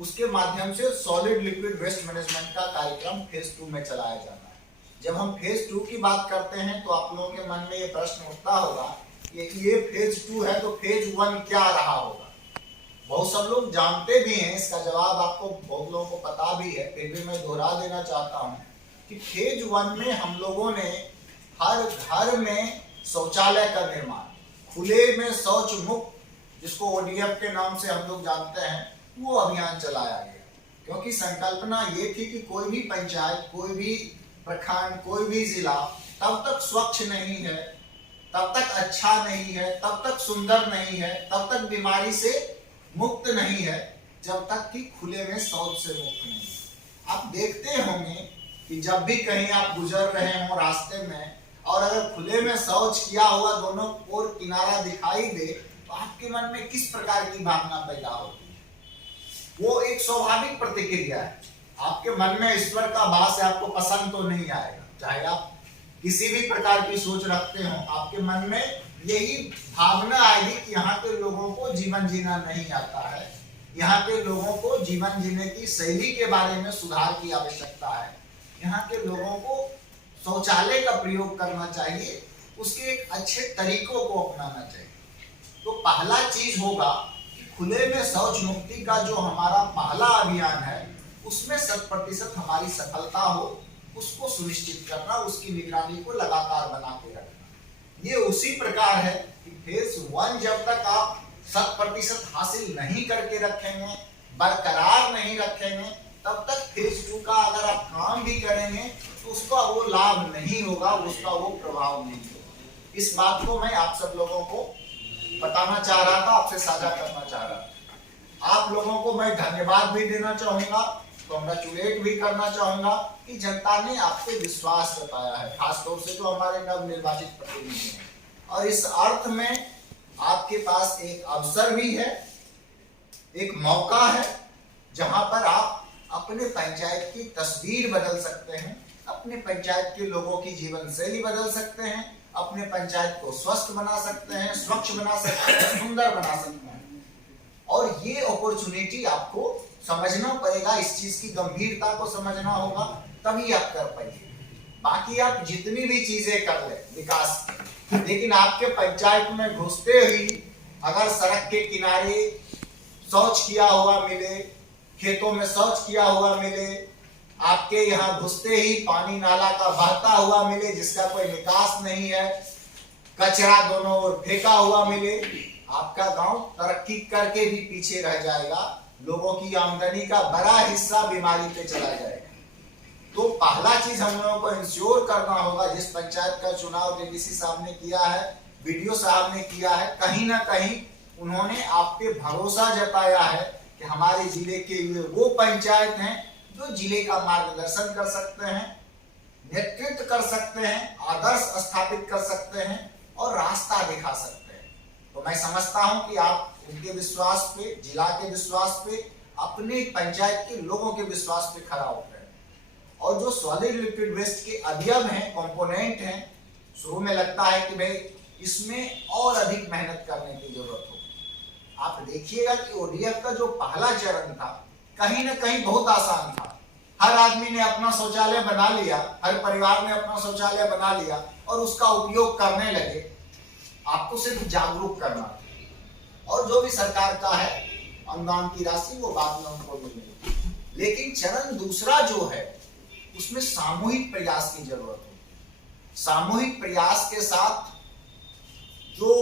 उसके माध्यम से सॉलिड लिक्विड वेस्ट मैनेजमेंट का कार्यक्रम फेज 2 में चलाया जाना है। जब हम फेज 2 की बात करते हैं तो आप लोगों के मन में ये प्रश्न उठता होगा कि ये फेज 2 है तो फेज 1 क्या रहा होगा। बहुत सब लोग जानते भी हैं, इसका जवाब आपको बहुत लोगों को पता भी है, फिर भी मैं दोहरा देना चाहता हूं कि फेज 1 में हम लोगों ने हर घर में शौचालय का निर्माण, खुले में शौच मुक्त, जिसको ओडीएफ के नाम से हम लोग जानते हैं, वो अभियान चलाया गया। क्योंकि संकल्पना ये थी कि कोई भी पंचायत, कोई भी प्रखंड, कोई भी जिला तब तक स्वच्छ नहीं है, तब तक अच्छा नहीं है, तब तक सुंदर नहीं है, तब तक बीमारी से मुक्त नहीं है, जब तक कि खुले में शौच से मुक्त नहीं है। आप देखते होंगे कि जब भी कहीं आप गुजर रहे हो रास्ते में और अगर खुले में शौच किया हुआ दोनों ओर किनारा दिखाई दे तो आपके मन में किस प्रकार की भावना पैदा होती है। वो एक स्वाभाविक प्रतिक्रिया है। आपके मन में ईश्वर का वास है, आपको पसंद तो नहीं आएगा, चाहे आप किसी भी प्रकार की सोच रखते हो, आपके मन में यही भावना आएगी कि यहाँ के लोगों को जीवन जीना नहीं आता है, यहाँ के लोगों को जीवन जीने की शैली के बारे में सुधार की आवश्यकता है, यहाँ के लोगों को शौचालय का प्रयोग करना चाहिए, उसके एक अच्छे तरीकों को अपनाना चाहिए। तो पहला चीज होगा कि खुले में शौच मुक्ति का जो हमारा पहला अभियान है उसमें 100% हमारी सफलता हो, उसको सुनिश्चित करना, उसकी निगरानी को लगातार बना के रखना। ये उसी प्रकार है कि फेज 1 जब तक आप 100% हासिल नहीं करके रखेंगे, बरकरार नहीं रखेंगे, तब तक फेज 2 का अगर आप काम भी करेंगे तो उसका वो लाभ नहीं होगा, उसका वो प्रभाव नहीं होगा। इस बात को मैं आप सब लोगों को बताना चाह रहा था, आपसे साझा करना चाह रहा था। आप लोगों को मैं धन्यवाद भी देना चाहूंगा, कांग्रेचुलेट भी करना चाहूंगा कि जनता ने आप पे विश्वास जताया है, खासतौर से जो हमारे नव निर्वाचित प्रतिनिधि हैं। और इस अर्थ में आपके पास एक अवसर भी है, एक मौका है, जहां पर आप अपने पंचायत की तस्वीर बदल सकते हैं, अपने पंचायत के लोगों की जीवन शैली बदल सकते हैं, अपने पंचायत को स्वस्थ बना सकते हैं, स्वच्छ बना सकते हैं, सुंदर बना सकते हैं। और ये अपॉर्चुनिटी आपको समझना पड़ेगा, इस चीज की गंभीरता को समझना होगा, तभी आप कर पाइए। बाकी आप जितनी भी चीजें कर ले विकास की, लेकिन आपके पंचायत में घुसते ही अगर सड़क के किनारे शौच किया हुआ मिले, खेतों में शौच किया हुआ मिले, आपके यहाँ घुसते ही पानी नाला का बहता हुआ मिले जिसका कोई निकास नहीं है, कचरा दोनों ओर फेंका हुआ मिले, आपका गांव तरक्की करके भी पीछे रह जाएगा, लोगों की आमदनी का बड़ा हिस्सा बीमारी पे चला जाएगा। तो पहला चीज हम लोगों को इंश्योर करना होगा, जिस पंचायत का चुनाव डीडीसी साहब ने किया है, बीडीओ साहब ने किया है, कहीं ना कहीं उन्होंने आप पे भरोसा जताया है कि हमारे जिले के लिए वो पंचायत हैं जो जिले का मार्गदर्शन कर सकते हैं, नेतृत्व कर सकते हैं, आदर्श स्थापित कर सकते हैं और रास्ता दिखा सकते हैं। तो मैं समझता हूं कि आप उनके विश्वास पे, जिला के विश्वास पे, अपने पंचायत के लोगों के विश्वास पे खरा उतरे। और जो सॉलिड लिक्विड वेस्ट के अवयव हैं, कंपोनेंट हैं, शुरू में लगता है कि भाई इसमें और अधिक मेहनत करने की जरूरत होगी। आप देखिएगा कि ओडीएफ का जो पहला चरण था कहीं ना कहीं बहुत आसान था। हर आदमी ने अपना शौचालय बना लिया, हर परिवार ने अपना शौचालय बना लिया और उसका उपयोग करने लगे। आपको सिर्फ जागरूक करना था, और जो भी सरकार का है अनुदान की राशि वो बाद में उनको मिलेगी। लेकिन चरण दूसरा जो है उसमें सामूहिक प्रयास की जरूरत है। सामूहिक प्रयास के साथ जो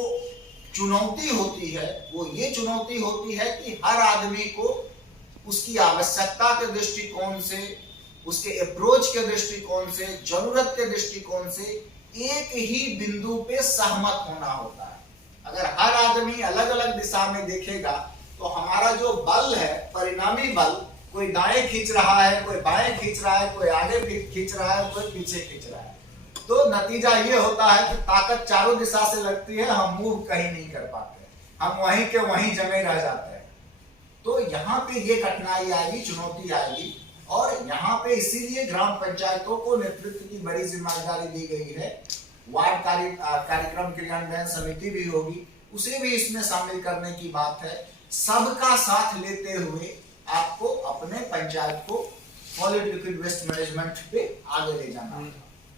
चुनौती होती है वो ये चुनौती होती है कि हर आदमी को उसकी आवश्यकता के दृष्टिकोण से, उसके अप्रोच के दृष्टिकोण से, जरूरत के दृष्टिकोण से एक ही बिंदु पे सहमत होना होता है। अगर हर आदमी अलग अलग दिशा में देखेगा तो हमारा जो बल है, परिणामी बल, कोई दाएं खींच रहा है, कोई बाएं खींच रहा है, कोई आगे खींच रहा है, कोई पीछे खींच रहा है, तो नतीजा ये होता है कि ताकत चारों दिशा से लगती है, हम मूव कहीं नहीं कर पाते, हम वहीं के वहीं जमे रह जाते हैं। तो यहाँ पे ये कठिनाई आएगी, चुनौती आएगी, और यहाँ पे इसीलिए ग्राम पंचायतों को नेतृत्व की बड़ी जिम्मेदारी दी गई है। वार्ड कार्यक्रम क्रियान्वयन समिति भी होगी, उसे भी इसमें शामिल करने की बात है। सबका साथ लेते हुए आपको अपने पंचायत को सॉलिड लिक्विड वेस्ट मैनेजमेंट पे आगे ले जाना है।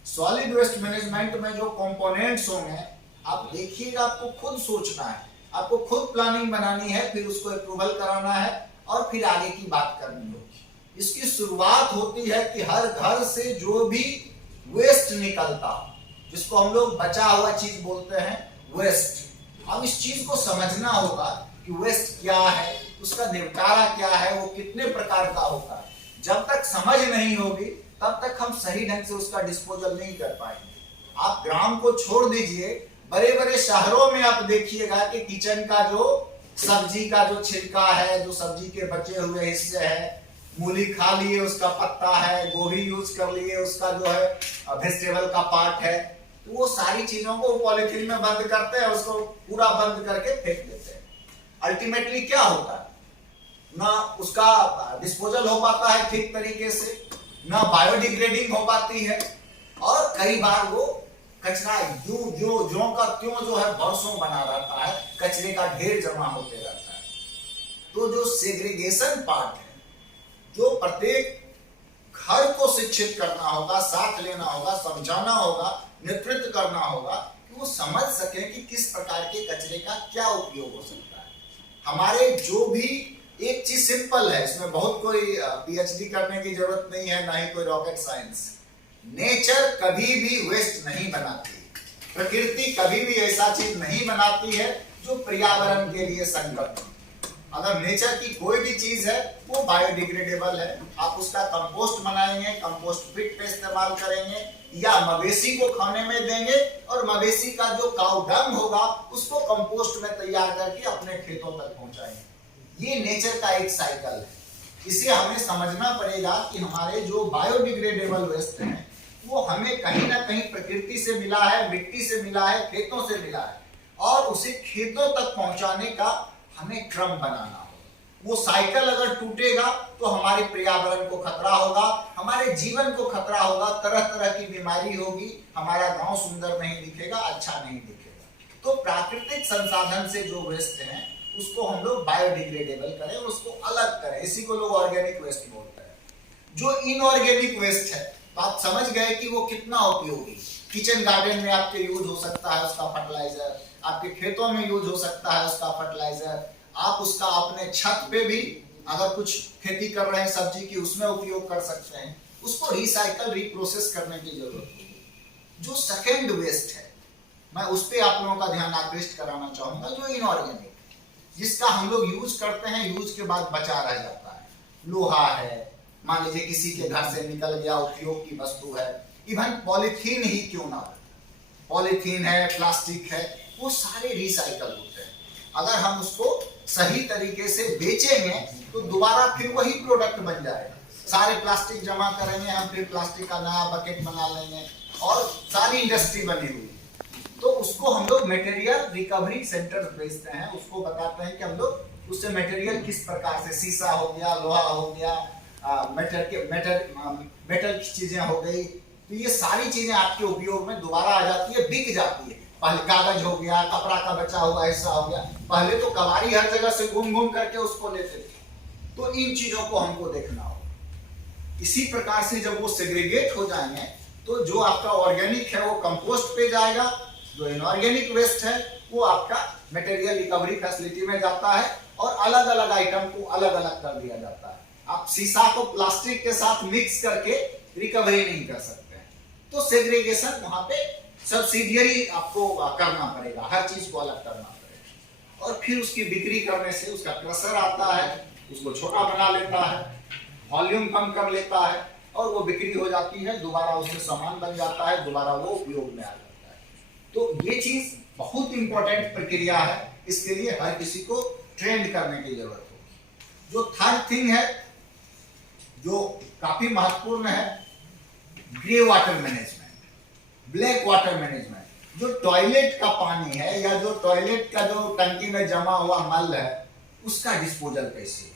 सॉलिड वेस्ट मैनेजमेंट में जो कंपोनेंट्स होंगे आप देखिएगा, आपको खुद सोचना है, आपको खुद प्लानिंग बनानी है, फिर उसको अप्रूवल कराना है और फिर आगे की बात करनी होगी। इसकी शुरुआत होती है कि हर घर से जो भी वेस्ट निकलता, जिसको हम लोग बचा हुआ चीज बोलते हैं वेस्ट, अब इस चीज को समझना होगा कि वेस्ट क्या है, उसका निपटारा क्या है, वो कितने प्रकार का होता है। जब तक समझ नहीं होगी तब तक हम सही ढंग से उसका डिस्पोजल नहीं कर पाएंगे। आप ग्राम को छोड़ दीजिए, बड़े बड़े शहरों में आप देखिएगा कि किचन का जो सब्जी का जो छिलका है, जो सब्जी के बचे हुए हिस्से है, मूली खा लिए उसका पत्ता है, गोभी यूज कर लिए उसका जो है वेजिटेबल का पार्ट है, तो वो सारी चीजों को पॉलिथीन में बंद करते हैं, उसको पूरा बंद करके फेंक देते हैं। अल्टीमेटली क्या होता है, ना उसका डिस्पोजल हो पाता है ठीक तरीके से, ना बायोडिग्रेडिंग हो पाती है, और कई बार वो कचरा ज्यों का त्यों जो है बरसों बना रहता है, कचरे का ढेर जमा होते रहता है। तो जो सेग्रीगेशन पार्ट है, जो प्रत्येक घर को शिक्षित करना होगा, साथ लेना होगा, समझाना होगा, नेतृत्व करना होगा कि वो समझ सके कि किस प्रकार के कचरे का क्या उपयोग हो सकता है। हमारे जो भी एक चीज सिंपल है, इसमें बहुत कोई पीएचडी करने की जरूरत नहीं है, ना ही कोई रॉकेट साइंस। नेचर कभी भी वेस्ट नहीं बनाती, प्रकृति कभी भी ऐसा चीज नहीं बनाती है जो पर्यावरण के लिए संकट। अगर नेचर की कोई भी चीज है वो बायोडिग्रेडेबल है, आप उसका कंपोस्ट बनाएंगे, कंपोस्ट पिट पे इस्तेमाल करेंगे, या मवेशी को खाने में देंगे और मवेशी का जो काउ डंग होगा उसको कंपोस्ट में तैयार करके अपने खेतों तक पहुंचाएंगे। ये नेचर का एक साइकिल है। इसे हमें समझना पड़ेगा कि हमारे जो बायोडिग्रेडेबल वेस्ट हैं वो हमें कहीं ना कहीं प्रकृति से मिला है, मिट्टी से मिला है, खेतों से मिला है, और उसे खेतों तक पहुंचाने का हमें क्रम बनाना होगा। वो साइकिल अगर टूटेगा तो हमारे पर्यावरण को खतरा होगा, हमारे जीवन को खतरा होगा, तरह तरह की बीमारी होगी, हमारा गांव सुंदर नहीं दिखेगा, अच्छा नहीं दिखेगा। तो प्राकृतिक संसाधन से जो वेस्ट है उसको हम लोग बायोडिग्रेडेबल करें, उसको अलग करें, इसी को लोग ऑर्गेनिक वेस्ट बोलते हैं। जो इनऑर्गेनिक वेस्ट है तो आप समझ गए कि वो कितना उपयोगी। किचन गार्डन में आपके यूज हो सकता है उसका फर्टिलाइजर, आपके खेतों में यूज हो सकता है उसका फर्टिलाइजर, आप उसका अपने छत पे भी अगर कुछ खेती कर रहे हैं सब्जी की उसमें उपयोग कर सकते हैं। उसको रिसाइकल रिप्रोसेस करने की जरूरत होगी। जो सेकेंड वेस्ट है मैं उस पर आप लोगों का ध्यान आकृष्ट कराना चाहूंगा, जो इनऑर्गेनिक, जिसका हम लोग यूज करते हैं, यूज के बाद बचा रह जाता है। लोहा है, मान लीजिए किसी के घर से निकल गया, उपयोग की वस्तु है, इवन पॉलीथीन ही क्यों ना हो, पॉलीथीन है, प्लास्टिक है, वो सारे रिसाइकल होते हैं। अगर हम उसको सही तरीके से बेचेंगे तो दोबारा फिर वही प्रोडक्ट बन जाएगा। सारे प्लास्टिक जमा करेंगे हम, फिर प्लास्टिक का नया बकेट बना लेंगे और सारी इंडस्ट्री बनी हुई। तो उसको हम लोग मटेरियल रिकवरी सेंटर भेजते हैं, उसको बताते हैं कि हम लोग उससे मटेरियल किस प्रकार से, शीशा हो गया, लोहा हो गया, मेटल की चीजें हो गई, तो ये सारी चीजें आपके उपयोग में दोबारा आ जाती है, बिक जाती है। पहले कागज हो गया, कपड़ा का बचा हुआ हिस्सा हो गया, पहले तो कबाड़ी हर जगह से घूम घूम करके उसको लेते थे। तो इन चीजों को हमको देखना होगा। इसी प्रकार से जब वो सेग्रीगेट हो जाएंगे तो जो आपका ऑर्गेनिक है वो कंपोस्ट पे जाएगा, जो इनऑर्गेनिक वेस्ट है वो आपका मटेरियल रिकवरी फैसिलिटी में जाता है, और अलग अलग आइटम को अलग अलग कर दिया जाता है। आप शीशा को प्लास्टिक के साथ मिक्स करके रिकवरी नहीं कर सकते हैं। तो सेग्रीगेशन वहां पे सब्सिडियरी आपको करना पड़ेगा, हर चीज को अलग करना पड़ेगा। और फिर उसकी बिक्री करने से उसका क्रशर आता है, उसको छोटा बना लेता है, वॉल्यूम कम कर लेता है, और वो बिक्री हो जाती है, दोबारा उसमें सामान बन जाता है, दोबारा वो उपयोग में आ जाता है। तो ये चीज बहुत इंपॉर्टेंट प्रक्रिया है, इसके लिए हर किसी को ट्रेंड करने की जरूरत होगी। जो थर्ड थिंग है जो काफी महत्वपूर्ण है, grey water management, black water management. जो टॉयलेट का पानी है या जो टॉयलेट का जो टंकी में जमा हुआ मल है उसका डिस्पोजल कैसे,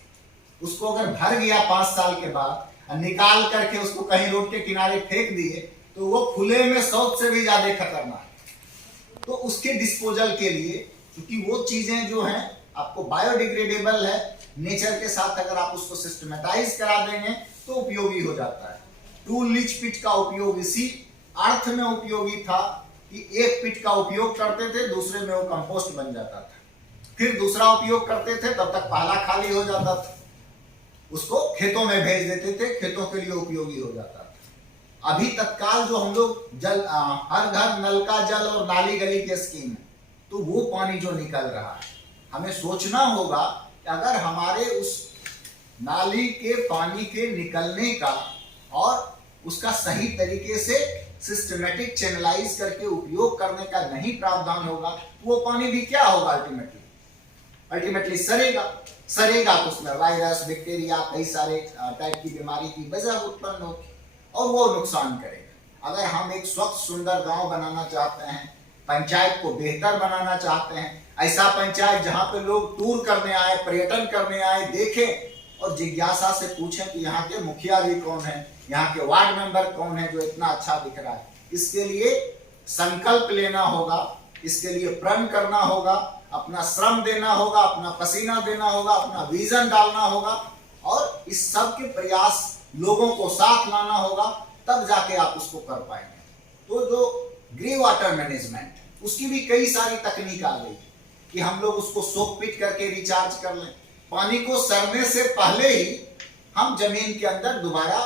उसको अगर भर गया 5 साल के बाद निकाल करके उसको कहीं रोड के किनारे फेंक दिए तो वो खुले में शौच से भी ज्यादा खतरनाक है। तो उसके डिस्पोजल के लिए, क्योंकि वो चीजें जो हैं आपको बायोडिग्रेडेबल है, नेचर के साथ अगर आप उसको सिस्टमेटाइज करा देंगे तो उपयोगी हो जाता है। टू लीच पिट का उपयोग इसी अर्थ में उपयोगी था कि एक पिट का उपयोग करते थे, दूसरे में वो कंपोस्ट बन जाता था, फिर दूसरा उपयोग करते थे, तब तक पहला खाली हो जाता था, उसको खेतों में भेज देते थे, खेतों के लिए उपयोगी हो जाता था। अभी तत्काल जो हम लोग जल हर घर नल का जल और नाली गली के स्कीम है, तो वो पानी जो निकल रहा है, हमें सोचना होगा कि अगर हमारे उस नाली के पानी के निकलने का और उसका सही तरीके से सिस्टमेटिक चैनलाइज करके उपयोग करने का नहीं प्रावधान होगा, वो पानी भी क्या होगा, अल्टीमेटली सरेगा तो उसमें वायरस, बैक्टीरिया, कई सारे टाइप की बीमारी की वजह उत्पन्न होगी और वो नुकसान करेगा। अगर हम एक स्वच्छ सुंदर गांव बनाना चाहते हैं, पंचायत को बेहतर बनाना चाहते हैं, ऐसा पंचायत जहां पे लोग टूर करने आए, पर्यटन करने आए, देखें और जिज्ञासा से पूछें कि यहाँ के मुखिया जी कौन है, यहाँ के वार्ड मेंबर कौन है जो इतना अच्छा दिख रहा है, इसके लिए संकल्प लेना होगा, इसके लिए प्रण करना होगा, अपना श्रम देना होगा, अपना पसीना देना होगा, अपना विजन डालना होगा और इस सब के प्रयास लोगों को साथ लाना होगा, तब जाके आप उसको कर पाएंगे। तो जो ग्रे वाटर मैनेजमेंट, उसकी भी कई सारी तकनीक आ गई कि हम लोग उसको सोक पिट करके रिचार्ज कर लें, पानी को सड़ने से पहले ही हम जमीन के अंदर दोबारा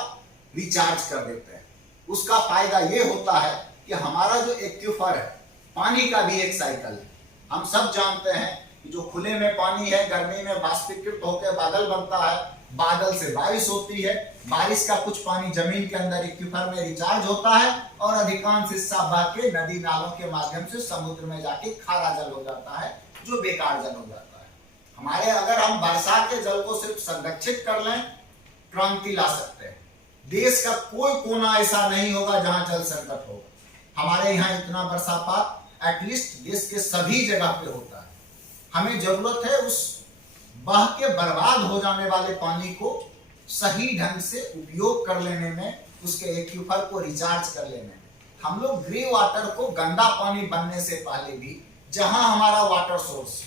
रिचार्ज कर देते हैं। उसका फायदा ये होता है कि हमारा जो एक्यूफर है, पानी का भी एक साइकिल है। हम सब जानते हैं कि जो खुले में पानी है, गर्मी में वाष्पीकृत होकर बादल बनता है, बादल से बारिश होती है, बारिश का कुछ पानी जमीन के अंदर एक्यूफर में रिचार्ज होता है और अधिकांश हिस्सा बह के नदी नालों के माध्यम से समुद्र में जाके खारा जल हो जाता है, जो बेकार जल हो जाता है। हमारे अगर हम वर्षा के जल को सिर्फ संरक्षित कर लें, क्रांति ला सकते हैं। देश का कोई कोना ऐसा नहीं होगा जहां जल संकट होगा। हमारे यहाँ इतना वर्षापात एटलीस्ट देश के सभी जगह पे होता है। हमें जरूरत है उस बह के बर्बाद हो जाने वाले पानी को सही ढंग से उपयोग कर लेने में, उसके एक्यूफर को रिचार्ज कर लेने में। हम लोग ग्रे वाटर को गंदा पानी बनने से पहले भी जहां हमारा वाटर सोर्स,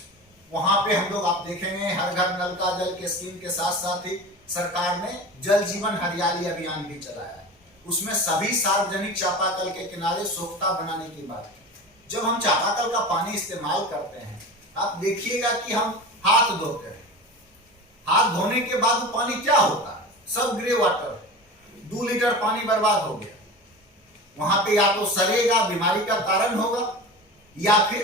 वहां पे हम लोग, आप देखेंगे हर घर नल का जल के स्कीम के साथ साथ ही सरकार ने जल जीवन हरियाली अभियान भी चलाया है। उसमें सभी सार्वजनिक चापाकल के किनारे सोख्ता बनाने की बात है। जब हम चापाकल का पानी इस्तेमाल करते हैं, आप देखिएगा कि हम हाथ धोते हैं, हाथ धोने के बाद वो पानी क्या होता है, सब ग्रे वाटर, 2 लीटर पानी बर्बाद हो गया। वहां पे या तो सड़ेगा, बीमारी का कारण होगा, या फिर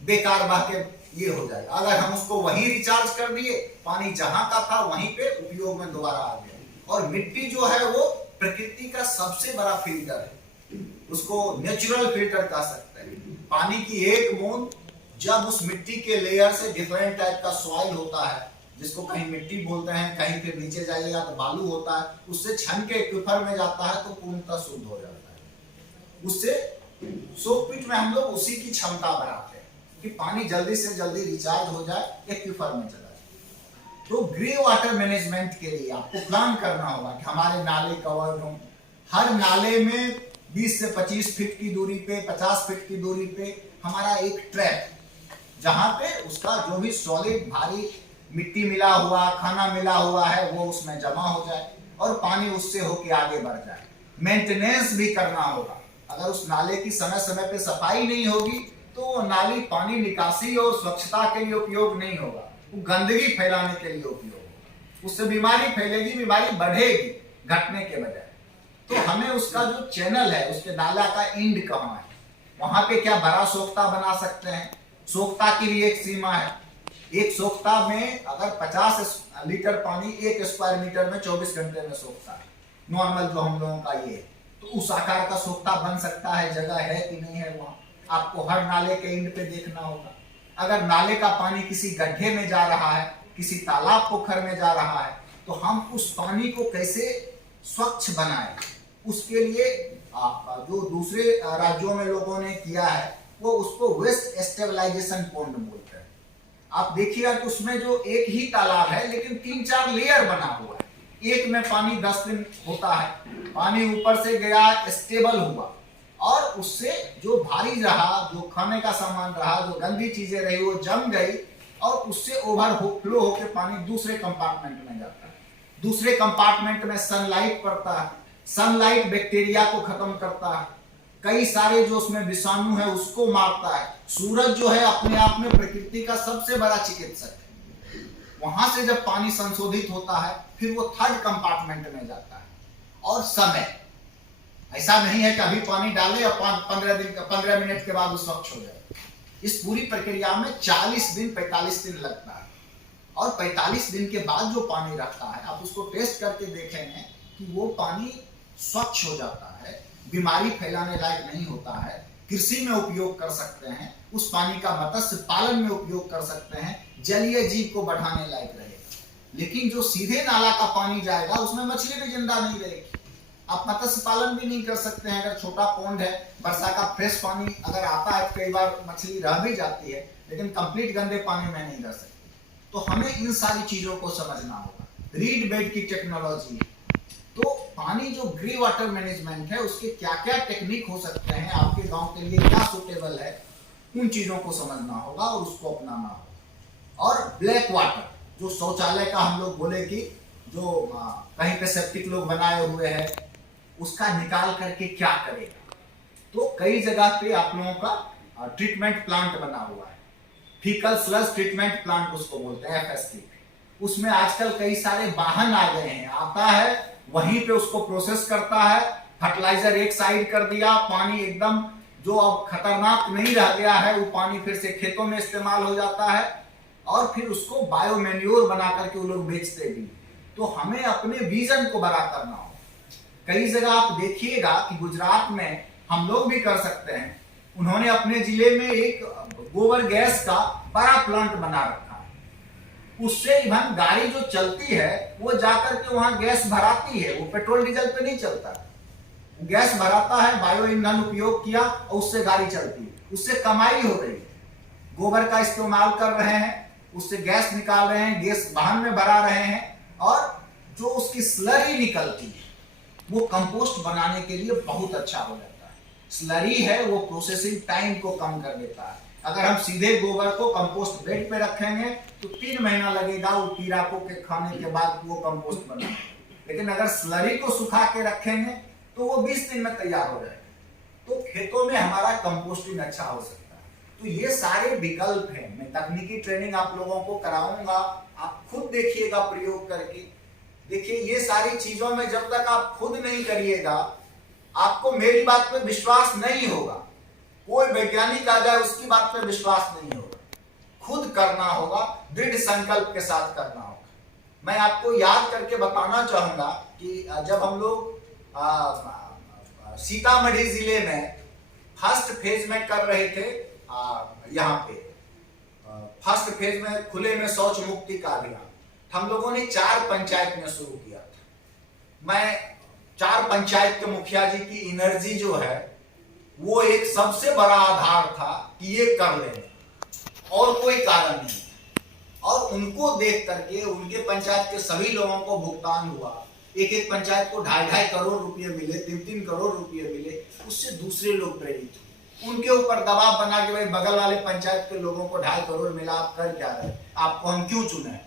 बेकार बह के ये हो जाएगा। अगर हम उसको वहीं रिचार्ज कर दिए, पानी जहां का था वहीं पे उपयोग में दोबारा आ गया। और मिट्टी जो है वो प्रकृति का सबसे बड़ा फिल्टर है, उसको नेचुरल फिल्टर कह सकते हैं। पानी की एक बूंद जब उस मिट्टी के लेयर से डिफरेंट टाइप का सॉइल होता है, जिसको कहीं मिट्टी बोलते हैं, कहीं फिर नीचे जाइएगा तो बालू होता है, उससे छन के एक्वीफर में जाता है तो पूर्णतः शुद्ध हो जाता है। उससे सोक पिट में हम लोग उसी की क्षमता बढ़ाते हैं कि पानी जल्दी से जल्दी रिचार्ज हो जाए, एक्वीफर में चला जाए। तो ग्रे वाटर मैनेजमेंट के लिए आपको प्लान करना होगा कि हमारे नाले कवर्ड हों, हर नाले में 20 से 25 फीट की दूरी पे, 50 फीट की दूरी पे हमारा एक ट्रैक, जहां पे उसका जो भी सॉलिड भारी मिट्टी मिला हुआ, खाना मिला हुआ है, वो उसमें जमा हो जाए और पानी उससे होके आगे बढ़ जाए। मेंटेनेंस भी करना होगा। अगर उस नाले की समय समय पे सफाई नहीं होगी तो वो नाली पानी निकासी और स्वच्छता के लिए उपयोग नहीं होगा, वो गंदगी फैलाने के लिए उपयोग होगा। उससे बीमारी फैलेगी, बीमारी बढ़ेगी घटने के बजाय। तो हमें उसका जो चैनल है, उसके नाला का एंड कहाँ है, वहां पे क्या बड़ा सोख्ता बना सकते हैं। सोख्ता की भी एक सीमा है। एक सोख्ता में अगर 50 लीटर पानी 1 स्क्वायर मीटर में 24 घंटे में सोखता है, नॉर्मल जो हम लोगों का ये, तो उस आकार का सोख्ता बन सकता है, जगह है कि नहीं है वहां आपको हर नाले के एंड पे देखना होगा। अगर नाले का पानी किसी गड्ढे में जा रहा है, किसी तालाब पोखर में जा रहा है, तो हम उस पानी को कैसे स्वच्छ बनाएं, उसके लिए जो दूसरे राज्यों में लोगों ने किया है वो उसको वेस्ट स्टेबलाइजेशन पॉन्ड बोलते हैं। आप देखिएगा कि उसमें जो एक ही तालाब है लेकिन 3-4 लेयर बना हुआ है। एक में पानी 10 दिन होता है, पानी ऊपर से गया, स्टेबल हुआ और उससे जो भारी रहा, जो खाने का सामान रहा, जो गंदी चीजें रही वो जम गई और उससे फ्लो होकर पानी दूसरे कंपार्टमेंट में जाता है। दूसरे कंपार्टमेंट में सनलाइट पड़ता है, सनलाइट बैक्टीरिया को खत्म करता है, कई सारे जो उसमें विषाणु है उसको मारता है। सूरज जो है अपने आप में प्रकृति का सबसे बड़ा चिकित्सक है। वहां से जब पानी संशोधित होता है फिर वो थर्ड कंपार्टमेंट में जाता है। और समय, ऐसा नहीं है कि अभी पानी डाले और 15 मिनट के बाद वो स्वच्छ हो जाए। इस पूरी प्रक्रिया में 40 दिन 45 दिन लगता है। और 45 दिन के बाद जो पानी रहता है आप उसको टेस्ट करके देखेंगे कि वो पानी स्वच्छ हो जाता है, बीमारी फैलाने लायक नहीं होता है, कृषि में उपयोग कर सकते हैं, उस पानी का मत्स्य पालन में उपयोग कर सकते हैं, जलीय जीव को बढ़ाने लायक रहेगा। लेकिन जो सीधे नाला का पानी जाएगा उसमें मछली भी जिंदा नहीं रहेगी, आप मत्स्य पालन भी नहीं कर सकते हैं। अगर छोटा पॉन्ड है, वर्षा का फ्रेश पानी अगर आता है कई बार मछली रह भी जाती है, लेकिन कंप्लीट गंदे पानी में नहीं रह सकती। तो हमें इन सारी चीजों को समझना होगा। रीड बेड की टेक्नोलॉजी है, तो पानी जो ग्रे वाटर मैनेजमेंट है उसके क्या क्या टेक्निक हो सकते हैं, आपके गांव के लिए क्या सुटेबल है, उन चीजों को समझना होगा और उसको अपनाना होगा। और ब्लैक वाटर, जो शौचालय का हम लोग बोले कि जो कहीं पे सेप्टिक लोग बनाए हुए हैं, उसका निकाल करके क्या करेगा। तो कई जगह पे आप लोगों का ट्रीटमेंट प्लांट बना हुआ है, फीकल स्लज ट्रीटमेंट प्लांट उसको बोलते हैं, FST। उसमें आजकल कई सारे वाहन आ गए हैं, आता है वहीं पे उसको प्रोसेस करता है, फर्टिलाइजर एक साइड कर दिया, पानी एकदम जो अब खतरनाक नहीं रह गया है वो पानी फिर से खेतों में इस्तेमाल हो जाता है और फिर उसको बायो मैन्योर बना करके वो लोग बेचते भी। तो हमें अपने विजन को बड़ा करना हो। कई जगह आप देखिएगा कि गुजरात में हम लोग भी कर सकते हैं, उन्होंने अपने जिले में एक गोबर गैस का बड़ा प्लांट बना रखा है। उससे इवन गाड़ी जो चलती है वो जाकर के वहां गैस भराती है, वो पेट्रोल डीजल पे नहीं चलता, गैस भराता है, बायो ईंधन उपयोग किया और उससे गाड़ी चलती है, उससे कमाई हो रही है। गोबर का इस्तेमाल कर रहे हैं, उससे गैस निकाल रहे हैं, गैस वाहन में भरा रहे हैं और जो उसकी स्लरी निकलती है वो कंपोस्ट बनाने के लिए बहुत अच्छा हो जाता है। स्लरी है वो प्रोसेसिंग टाइम को कम कर देता है। अगर हम सीधे गोबर को कंपोस्ट बेड पे रखेंगे तो 3 महीना लगेगा वो कीड़ा को के खाने के बाद वो कंपोस्ट बना। लेकिन अगर स्लरी को सुखा के रखेंगे तो वो 20 दिन में तैयार हो जाएगा। तो खेतों में हमारा कंपोस्टिंग अच्छा हो सकता है। तो ये सारे विकल्प हैं। मैं तकनीकी ट्रेनिंग आप लोगों को कराऊंगा, आप खुद देखिएगा प्रयोग करके। देखिए ये सारी चीजों में जब तक आप खुद नहीं करिएगा आपको मेरी बात पे विश्वास नहीं होगा। कोई वैज्ञानिक आ जाए उसकी बात पे विश्वास नहीं होगा, खुद करना होगा, दृढ़ संकल्प के साथ करना होगा। मैं आपको याद करके बताना चाहूंगा कि जब हम लोग सीतामढ़ी जिले में फर्स्ट फेज में कर रहे थे, यहाँ पे फर्स्ट फेज में खुले में शौच मुक्ति का अभियान हम लोगों ने 4 पंचायत में शुरू किया था। मैं 4 पंचायत के मुखिया जी की एनर्जी जो है वो एक सबसे बड़ा आधार था कि ये कर लेंगे और कोई कारण नहीं। और उनको देख करके उनके पंचायत के सभी लोगों को भुगतान हुआ। एक पंचायत को 2.5 करोड़ रुपए मिले, 3 करोड़ रुपए मिले। उससे दूसरे लोग प्रेरित हुए, उनके ऊपर दबाव बना के भाई बगल वाले पंचायत के लोगों को 2.5 करोड़ मिला, आप कर क्या रहे, आपको हम क्यों चुने।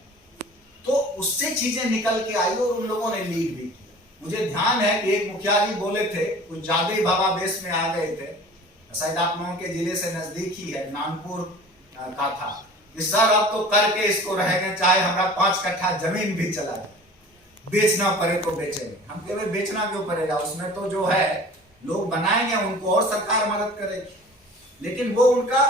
तो उससे चीजें निकल के आई और उन लोगों ने लीड भी की। मुझे ध्यान है कि एक मुखिया जी बोले थे, कुछ ज्यादा ही भावावेश में आ गए थे, शायद आप लोगों के जिले से नजदीक ही है, नानपुर का था, कि सर अब तो करके इसको रहेंगे, चाहे हमारा 5 कट्ठा जमीन भी चला जाए, बेचना पड़े तो बेचेंगे। हम कहे बेचना क्यों पड़ेगा, उसमें तो जो है लोग बनाएंगे उनको और सरकार मदद करेगी। लेकिन वो उनका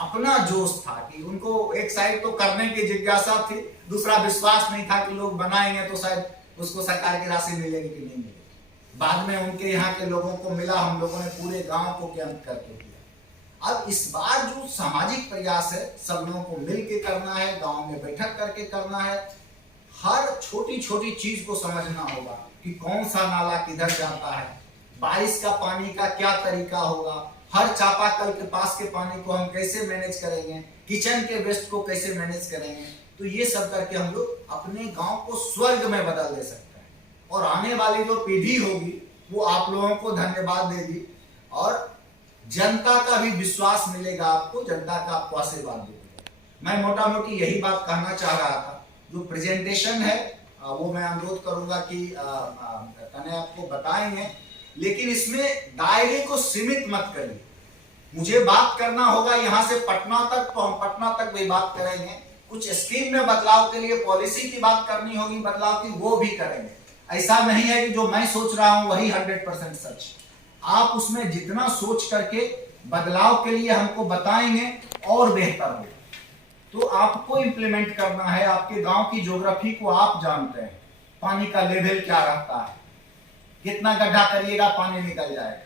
अपना जोश था कि उनको एक साइड तो करने की जिज्ञासा थी, दूसरा विश्वास नहीं था कि लोग बनाएंगे तो शायद उसको सरकार की राशि मिलेगी कि नहीं मिलेगी। बाद में उनके यहाँ के लोगों को मिला, हम लोगों ने पूरे गांव को कैंप करके किया। अब इस बार जो सामाजिक प्रयास है सब लोगों को मिल के करना है, गांव में बैठक करके करना है। हर छोटी छोटी चीज को समझना होगा कि कौन सा नाला किधर जाता है, बारिश का पानी का क्या तरीका होगा, हर चापाकल के पास के पानी को हम कैसे मैनेज करेंगे, किचन के वेस्ट को कैसे मैनेज करेंगे। तो ये सब करके हम लोग अपने गांव को स्वर्ग में बदल दे सकते हैं। और आने वाली जो पीढ़ी होगी वो आप लोगों को धन्यवाद देगी और जनता का भी विश्वास मिलेगा आपको, जनता का आपको आशीर्वाद देगी। मैं मोटा मोटी यही बात कहना चाह रहा था। जो प्रेजेंटेशन है वो मैं अनुरोध करूंगा कि तने आपको बताएंगे, लेकिन इसमें दायरे को सीमित मत करिए। मुझे बात करना होगा यहाँ से पटना तक, तो हम पटना तक भी बात करेंगे। कुछ स्कीम में बदलाव के लिए पॉलिसी की बात करनी होगी बदलाव की, वो भी करेंगे। ऐसा नहीं है कि जो मैं सोच रहा हूं वही 100% सच। आप उसमें जितना सोच करके बदलाव के लिए हमको बताएंगे और बेहतर हो। तो आपको इंप्लीमेंट करना है। आपके गांव की ज्योग्राफी को आप जानते हैं, पानी का लेवल क्या रहता है, कितना गड्ढा करिएगा पानी निकल जाएगा,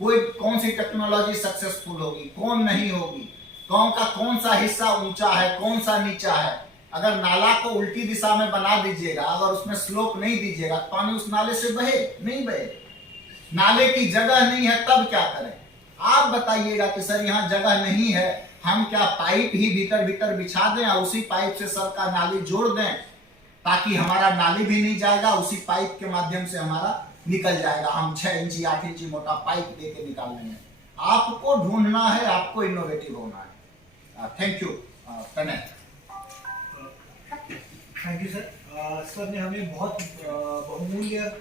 कोई कौन सी टेक्नोलॉजी सक्सेसफुल होगी, कौन नहीं होगी, गांव का कौन सा हिस्सा ऊंचा है, कौन सा नीचा है। अगर नाला को उल्टी दिशा में बना दीजिएगा, अगर उसमें स्लोप नहीं दीजिएगा, पानी उस नाले से बहे नहीं बहे। नाले की जगह नहीं है तब क्या करें? आप बताइएगा कि सर यहाँ जगह नहीं है, हम क्या पाइप ही भीतर भीतर बिछा दें और उसी पाइप से सर का नाली जोड़ दें, ताकि हमारा नाली भी नहीं जाएगा, उसी पाइप के माध्यम से हमारा निकल जाएगा। हम 6 इंची 8 इंची मोटा पाइप दे के निकाल लेंगे। आपको ढूंढना है, आपको इनोवेटिव होना है। Thank you connect. Thank you sir. Sir ने हमें बहुत बहुमूल्य